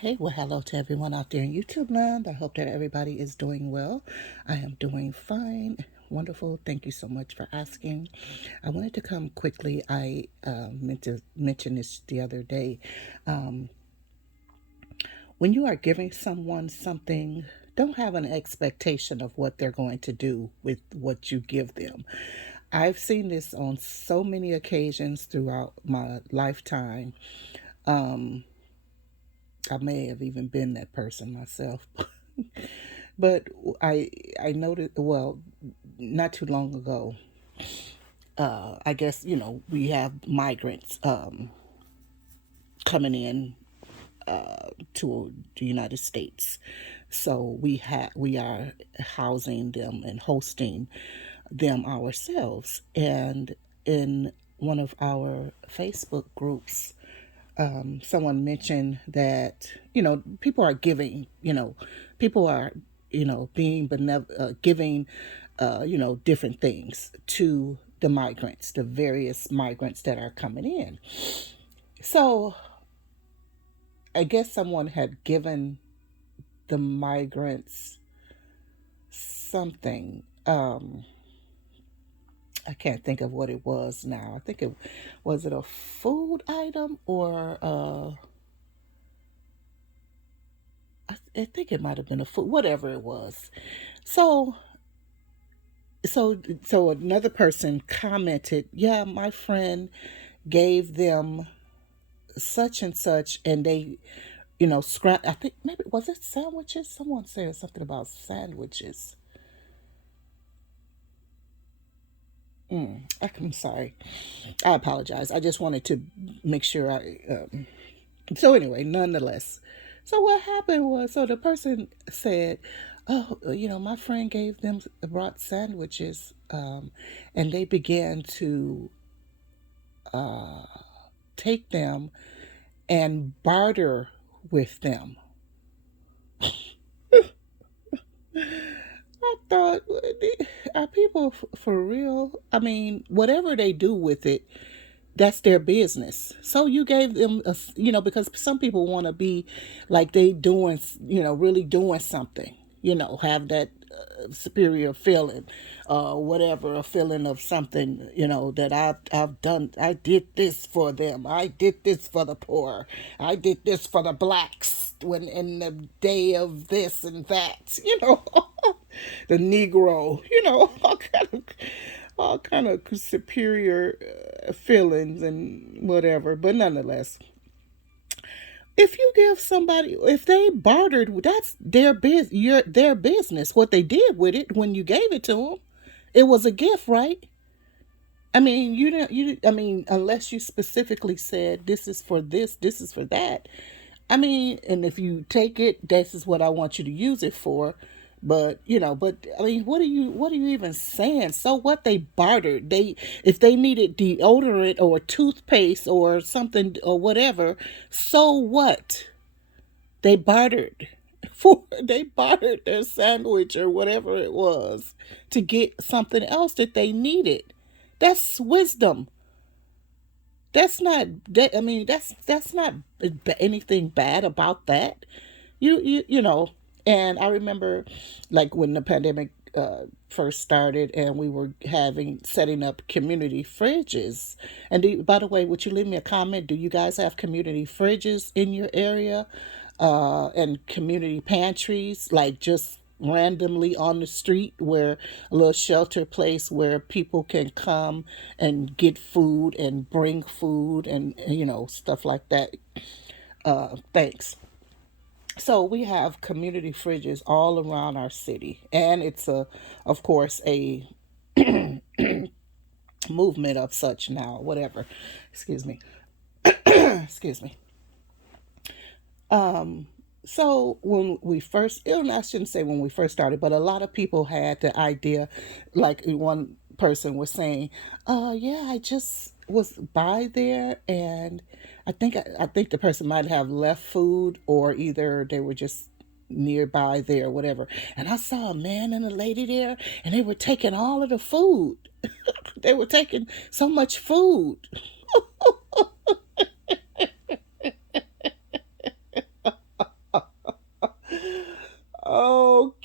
Hey, well, hello to everyone out there in YouTube land. I hope that everybody is doing well. I am doing fine. Wonderful. Thank you so much for asking. I wanted to come quickly. I meant to mention this the other day. Um, when you are giving someone something, don't have an expectation of what they're going to do with what you give them. I've seen this on so many occasions throughout my lifetime. Um, I may have even been that person myself. But I noted, well, not too long ago, I guess, we have migrants coming in to the United States. So we are housing them and hosting them ourselves. And in one of our Facebook groups, someone mentioned that people are giving, people are being giving different things to the migrants, the various migrants that are coming in. So I guess someone had given the migrants something. I can't think of what it was now. I think it was it a food item or I think it might have been a food, whatever it was. So so another person commented, yeah, my friend gave them such and such, and they, scrap. I think maybe was it sandwiches. Someone said something about sandwiches. I'm sorry. I apologize. I just wanted to make sure I. So anyway, nonetheless, so what happened was, so the person said, "Oh, my friend gave them brought sandwiches, and they began to take them and barter with them." I thought, are people for real? I mean, whatever they do with it, that's their business. So you gave them, because some people want to be like they doing, really doing something, have that superior feeling, whatever, a feeling of something, that I've done. I did this for them. I did this for the poor. I did this for the blacks when in the day of this and that, the Negro, all kind of superior feelings and whatever. But nonetheless, if you give somebody, if they bartered, that's their business. What they did with it when you gave it to them, it was a gift, right? I mean, you didn't. I mean, unless you specifically said this is for this, this is for that. I mean, and if you take it, this is what I want you to use it for. But I mean, what are you even saying? So what, they bartered. If they needed deodorant or toothpaste or something or whatever, so what? They bartered they bartered their sandwich or whatever it was to get something else that they needed. That's wisdom. That's not that. I mean, that's not anything bad about that. You. And I remember, like when the pandemic first started, and we were setting up community fridges. And by the way, would you leave me a comment? Do you guys have community fridges in your area, and community pantries, like just randomly on the street, where a little shelter place where people can come and get food and bring food and stuff like that. Thanks. So we have community fridges all around our city, and it's of course, a movement of such now. Whatever. Excuse me. Excuse me. So when we first, I shouldn't say when we first started, but a lot of people had the idea, like one person was saying, yeah, I just was by there, and I think the person might have left food, or either they were just nearby there, whatever. And I saw a man and a lady there, and they were taking all of the food. They were taking so much food.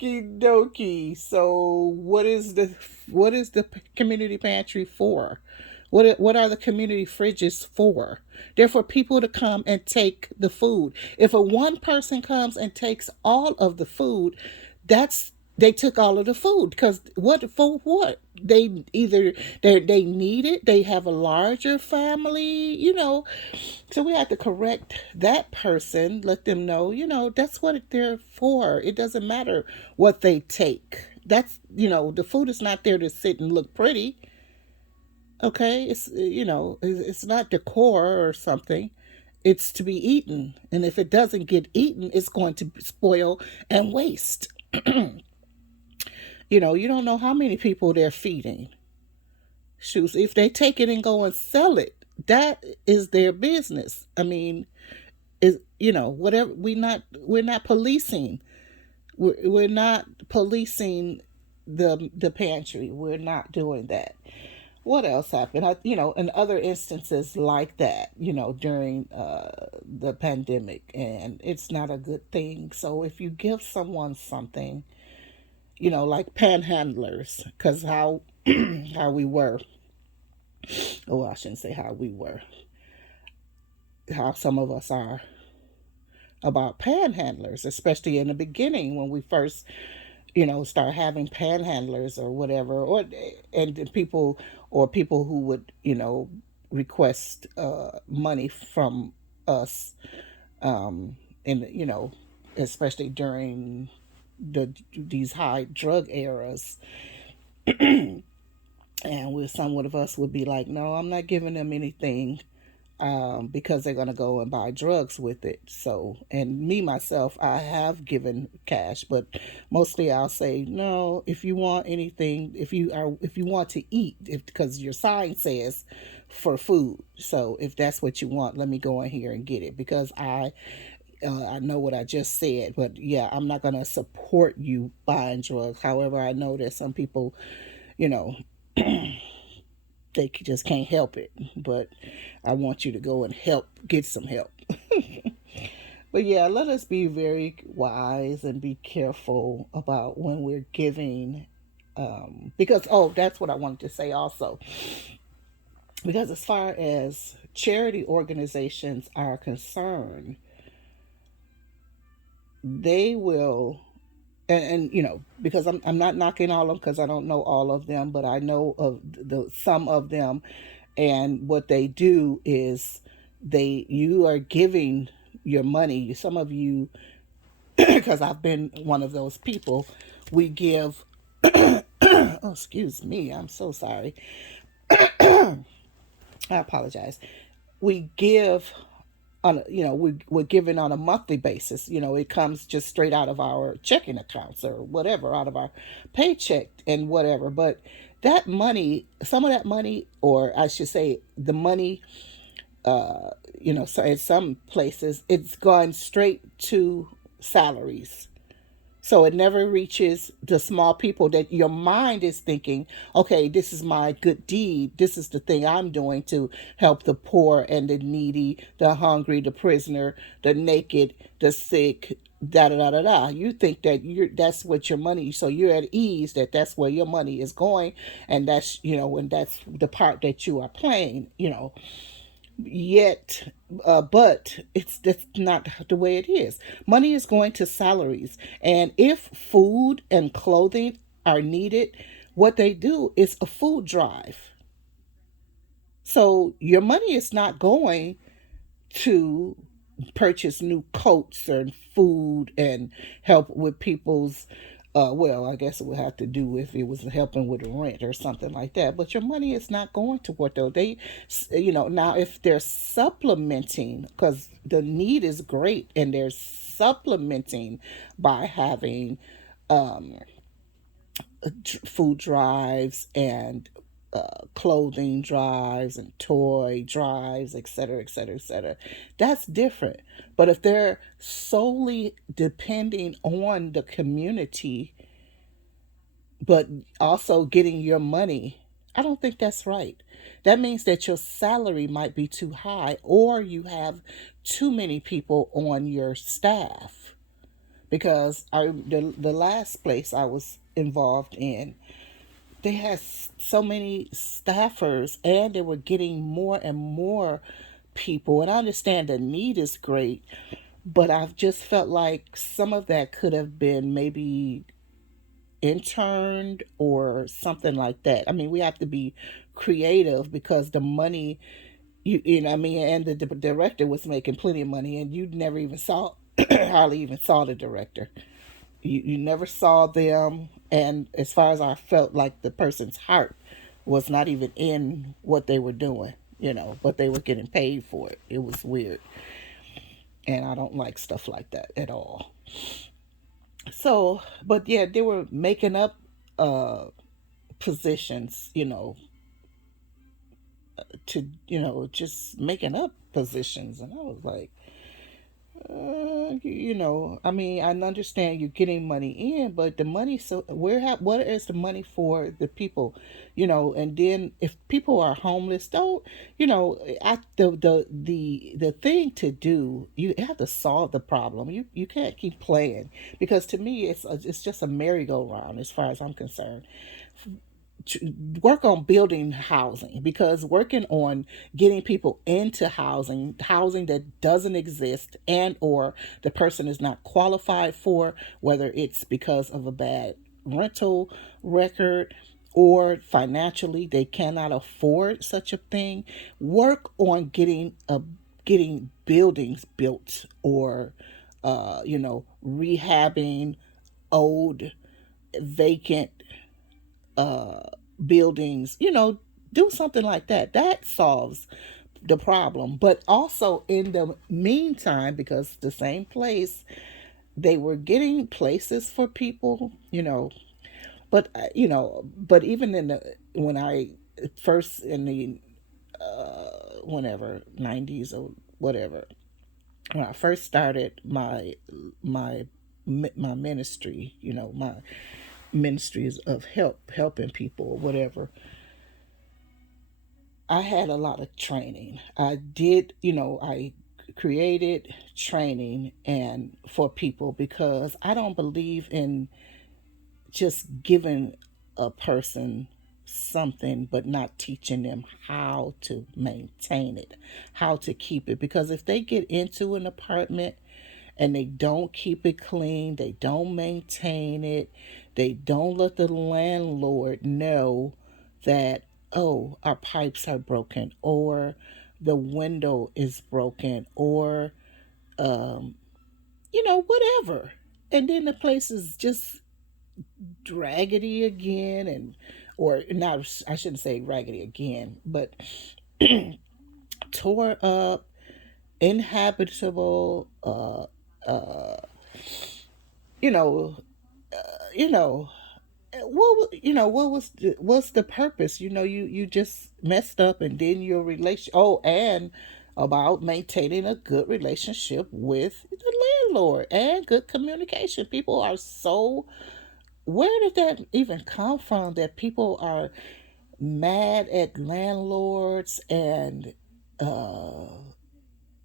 Okie dokie. So what is the community pantry for? What are the community fridges for? They're for people to come and take the food. If a one person comes and takes all of the food, that's they took all of the food because what for what they either they need it, they have a larger family, so we have to correct that person, let them know, that's what they're for. It doesn't matter what they take. That's, the food is not there to sit and look pretty. Okay, it's not decor or something. It's to be eaten, and if it doesn't get eaten, it's going to spoil and waste. You don't know how many people they're feeding. Shoes, if they take it and go and sell it, that is their business. I mean, is whatever. We're not policing. We're not policing the pantry. We're not doing that. What else happened? In other instances like that, during the pandemic, and it's not a good thing. So if you give someone something, like panhandlers, because how how we were. Oh, I shouldn't say how we were. How some of us are about panhandlers, especially in the beginning when we first, start having panhandlers or whatever, and people who would, request money from us, and especially during these high drug eras, and some of us would be like, no, I'm not giving them anything, because they're going to go and buy drugs with it. So, and me myself, I have given cash, but mostly I'll say no. If you want anything, if you want to eat, because your sign says for food. So if that's what you want, let me go in here and get it, because I know what I just said, but yeah, I'm not going to support you buying drugs. However, I know that some people, you know, they just can't help it. But I want you to go and get some help. But yeah, let us be very wise and be careful about when we're giving. Because, oh, that's what I wanted to say also. Because as far as charity organizations are concerned, they will, because I'm not knocking all of them because I don't know all of them, but I know of some of them. And what they do is you are giving your money. Some of you, because I've been one of those people, we give. Oh, excuse me, I'm so sorry. I apologize. We give we're giving on a monthly basis. It comes just straight out of our checking accounts or whatever, out of our paycheck and whatever. But that money, some of that money, or I should say the money, so in some places it's gone straight to salaries. So it never reaches the small people that your mind is thinking, okay, this is my good deed. This is the thing I'm doing to help the poor and the needy, the hungry, the prisoner, the naked, the sick, da da da da da. You think that that's what your money, so you're at ease that that's where your money is going, and that's the part that you are playing, yet, but that's not the way it is. Money is going to salaries, and if food and clothing are needed, what they do is a food drive. So your money is not going to purchase new coats and food and help with people's, well, I guess it would have to do if it was helping with rent or something like that. But your money is not going toward those. Now if they're supplementing, because the need is great, and they're supplementing by having um, food drives and clothing drives and toy drives, et cetera, et cetera, et cetera. That's different. But if they're solely depending on the community, but also getting your money, I don't think that's right. That means that your salary might be too high, or you have too many people on your staff, because the last place I was involved in, they had so many staffers, and they were getting more and more people. And I understand the need is great, but I've just felt like some of that could have been maybe interned or something like that. I mean, we have to be creative because the money, you know, I mean, and the director was making plenty of money, and you never even saw, hardly even saw the director. You never saw them, and as far as I felt like the person's heart was not even in what they were doing, you know, but they were getting paid for it. It was weird, and I don't like stuff like that at all. So, but yeah, they were making up uh positions, to just making up positions, and I was like, I mean, I understand you're getting money in, but the money, so what is the money for the people, and then if people are homeless, don't, the thing to do, you have to solve the problem. You can't keep playing, because to me it's just a merry-go-round as far as I'm concerned. Work on building housing, because working on getting people into housing that doesn't exist, and or the person is not qualified for, whether it's because of a bad rental record or financially they cannot afford such a thing. Work on getting buildings built, or rehabbing old vacant uh, buildings, do something like that. That solves the problem. But also in the meantime, because the same place, they were getting places for people, but even in the, when I first in the, whenever, 90s or whatever, when I first started my my ministry, my ministries of helping people or whatever, I had a lot of training. I did, I created training and for people, because I don't believe in just giving a person something but not teaching them how to maintain it, how to keep it. Because if they get into an apartment and they don't keep it clean, they don't maintain it, they don't let the landlord know that, oh, our pipes are broken, or the window is broken, or, um, whatever. And then the place is just raggedy again, and, or not, I shouldn't say raggedy again, but tore up, inhabitable, you know, you know, what's the purpose? You just messed up, and then your relation. Oh, and about maintaining a good relationship with the landlord and good communication. People are so, where did that even come from, that people are mad at landlords and uh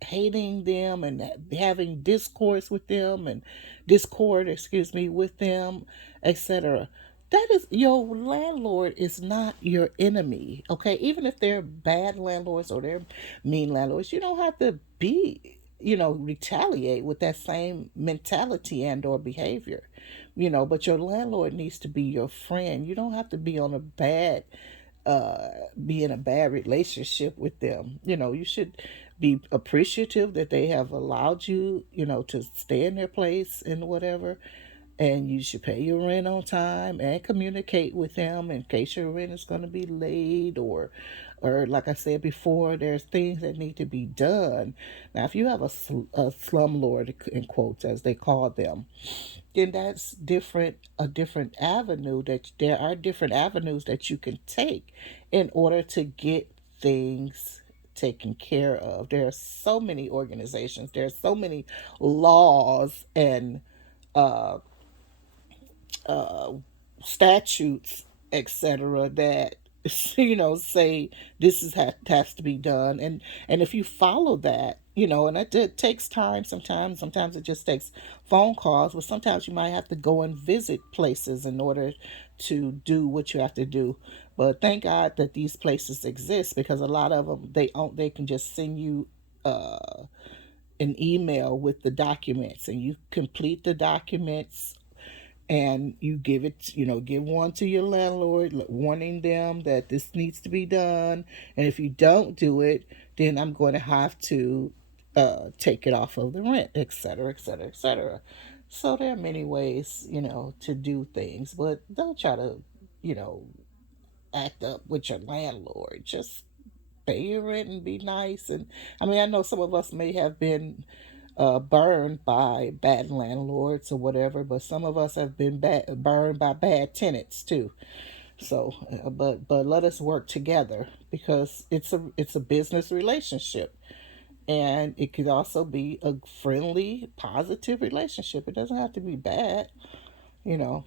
hating them, and having discourse with them, and discord, excuse me, with them, etc. That is, your landlord is not your enemy. Okay, even if they're bad landlords or they're mean landlords, you don't have to be, retaliate with that same mentality and or behavior. But your landlord needs to be your friend. You don't have to be on a bad uh, be in a bad relationship with them. You should be appreciative that they have allowed you, to stay in their place and whatever. And you should pay your rent on time and communicate with them in case your rent is going to be late, or like I said before, there's things that need to be done. Now, if you have a slumlord, in quotes, as they call them, then that's different, a different avenue, that there are different avenues that you can take in order to get things taken care of. There are so many organizations, there are so many laws and uh, uh, statutes, etc., that say this has to be done, and if you follow that, and it takes time sometimes. Sometimes it just takes phone calls, but sometimes you might have to go and visit places in order to do what you have to do. But thank God that these places exist, because a lot of them, they can just send you uh, an email with the documents, and you complete the documents, and you give it, give one to your landlord, warning them that this needs to be done, and if you don't do it, then I'm going to have to take it off of the rent, etc., etc., etc. So there are many ways, to do things, but don't try to, you know, act up with your landlord. Just pay your rent and be nice. And I mean, I know some of us may have been burned by bad landlords or whatever, but some of us have been burned by bad tenants too. So, but let us work together, because it's a business relationship, and it could also be a friendly, positive relationship. It doesn't have to be bad, you know.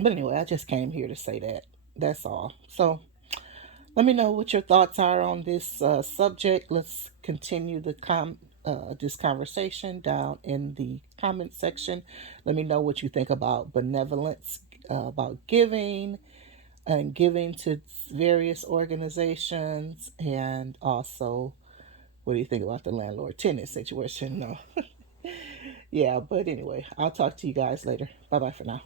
But anyway, I just came here to say that. That's all. So let me know what your thoughts are on this subject. Let's continue this conversation down in the comment section. Let me know what you think about benevolence, about giving and giving to various organizations, and also what do you think about the landlord tenant situation? No, yeah, but anyway, I'll talk to you guys later. Bye bye for now.